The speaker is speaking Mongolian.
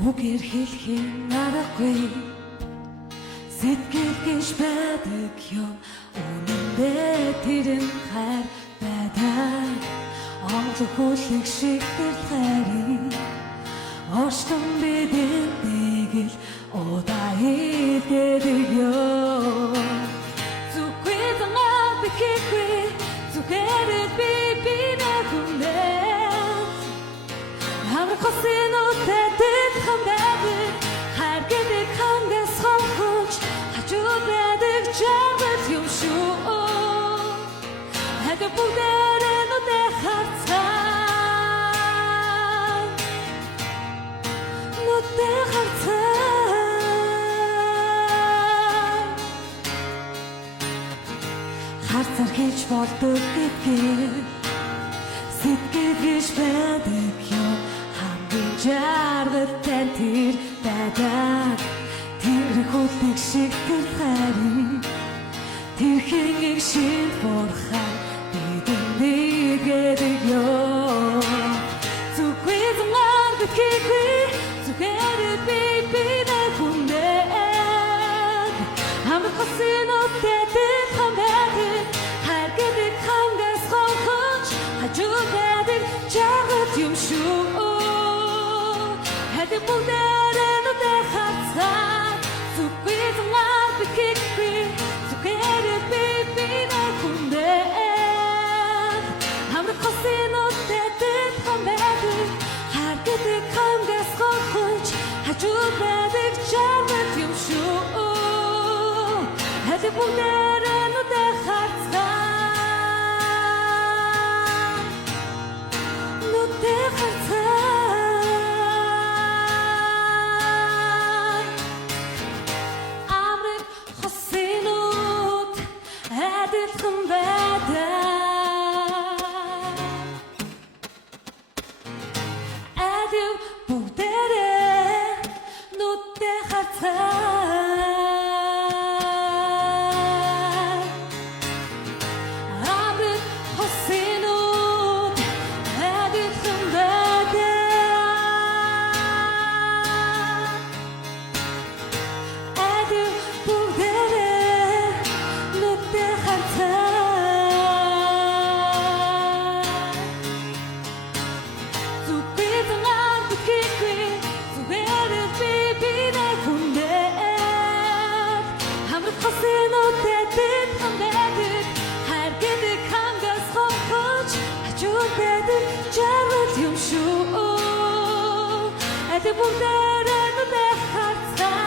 үгээр хэлхийн аргагүй сэтгэл гэж байдаг юм үнэндээ тэр нь хайр байдаг онцлог хүлэг шиг тэр хайрыг орчтон бидэнд л удаа хэлдэг ёо зүггүй занаа бихэхгүй зүгээр би нахүнэ Хаврахсын үтэд хамбэд хайр гэдэг хангас хонхож хажуу байдаг жагт юм шүү Хэдэ бүгдээрээ нүдэ харцаа Харцар хийж болдог гэдгээр сэтгэл гэж байдаг юм хамгийн жаргалтай тэр байдаг тэр хүлэг шиг тэр хайрыг тэр хингийг шин бурхан бидэнд гэдэг ёо зүггүй занаа бихэхгүй зүгээр би нахүнэ Хаврахсын үтэд хамбэд хайр гэдэг хангас хонхож хажуу байдаг жагт юм шүү Хэдэ бүгдээрээ нүдэ харцаа зүггүй занаа бихэхгүй зүгээр би нахүнэ Хаврахсын үтэд хамбэд хайр гэдэг хангас хонхож хажуу байдаг жагт юм шүү Хэдэ бүгдээрээ нүдэ харцаа Амрыг хосын ут эдэлхэн байдаг Эдэв бүгдээрээ нүдэ харцаа Хосын үтэд хамбэд хайр гэдэг хангас хонхож хажуу байдаг жагт юм шүү Эдэ бүгдээрээ нүдэ харцаа